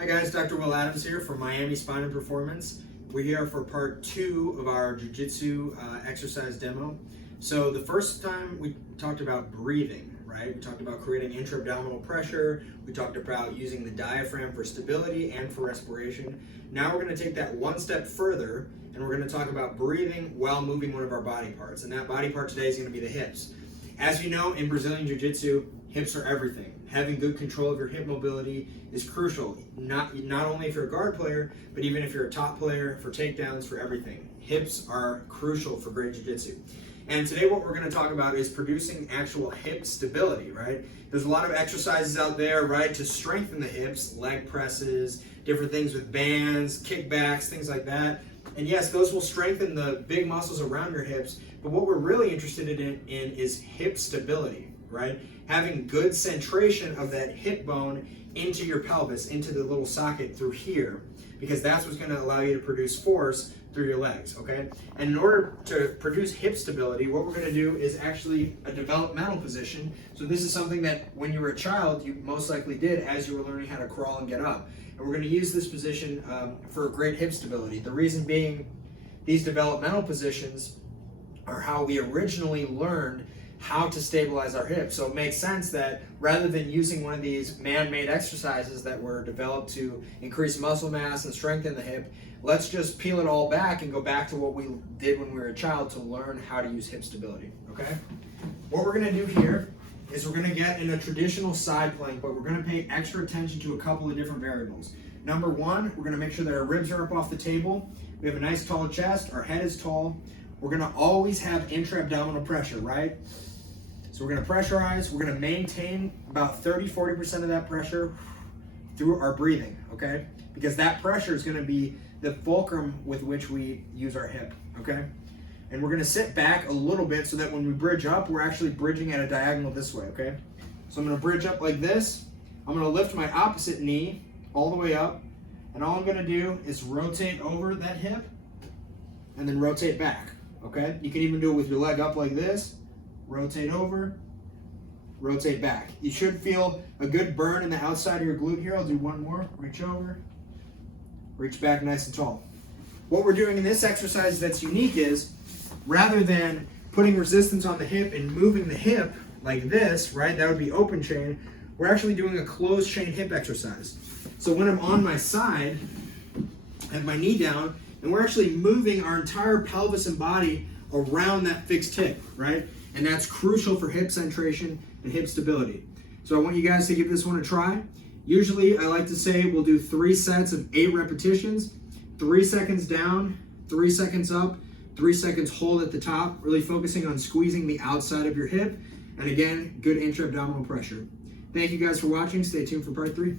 Hi guys, Dr. Will Adams here from Miami Spine and Performance. We're here for part 2 of our Jiu-Jitsu exercise demo. So the first time we talked about breathing, right? We talked about creating intra-abdominal pressure. We talked about using the diaphragm for stability and for respiration. Now we're going to take that one step further and we're going to talk about breathing while moving one of our body parts. And that body part today is going to be the hips. As you know, in Brazilian Jiu-Jitsu, hips are everything. Having good control of your hip mobility is crucial, not only if you're a guard player, but even if you're a top player, for takedowns, for everything. Hips are crucial for great Jiu-Jitsu. And today what we're going to talk about is producing actual hip stability, right? There's a lot of exercises out there, right, to strengthen the hips, leg presses, different things with bands, kickbacks, things like that. And yes, those will strengthen the big muscles around your hips, but what we're really interested in is hip stability, right? Having good centration of that hip bone into your pelvis, into the little socket through here, because that's what's going to allow you to produce force through your legs, okay? And in order to produce hip stability, what we're going to do is actually a developmental position. So this is something that when you were a child, you most likely did as you were learning how to crawl and get up. And we're going to use this position for great hip stability. The reason being, these developmental positions are how we originally learned how to stabilize our hips. So it makes sense that rather than using one of these man-made exercises that were developed to increase muscle mass and strengthen the hip, let's just peel it all back and go back to what we did when we were a child to learn how to use hip stability, okay? What we're gonna do here is we're gonna get in a traditional side plank, but we're gonna pay extra attention to a couple of different variables. Number one, we're gonna make sure that our ribs are up off the table. We have a nice tall chest, our head is tall. We're gonna always have intra-abdominal pressure, right? So we're gonna pressurize, we're gonna maintain about 30-40% of that pressure through our breathing, okay? Because that pressure is gonna be the fulcrum with which we use our hip, okay? And we're gonna sit back a little bit so that when we bridge up, we're actually bridging at a diagonal this way, okay? So I'm gonna bridge up like this. I'm gonna lift my opposite knee all the way up, and all I'm gonna do is rotate over that hip and then rotate back, okay? You can even do it with your leg up like this. Rotate over, rotate back. You should feel a good burn in the outside of your glute here. I'll do one more. Reach over, reach back nice and tall. What we're doing in this exercise that's unique is, rather than putting resistance on the hip and moving the hip like this, right, that would be open chain, we're actually doing a closed chain hip exercise. So when I'm on my side, I have my knee down, and we're actually moving our entire pelvis and body around that fixed hip, right? And that's crucial for hip centration and hip stability. So I want you guys to give this one a try. Usually I like to say we'll do 3 sets of 8 repetitions, 3 seconds down, 3 seconds up, 3 seconds hold at the top, really focusing on squeezing the outside of your hip. And again, good intra-abdominal pressure. Thank you guys for watching. Stay tuned for part 3.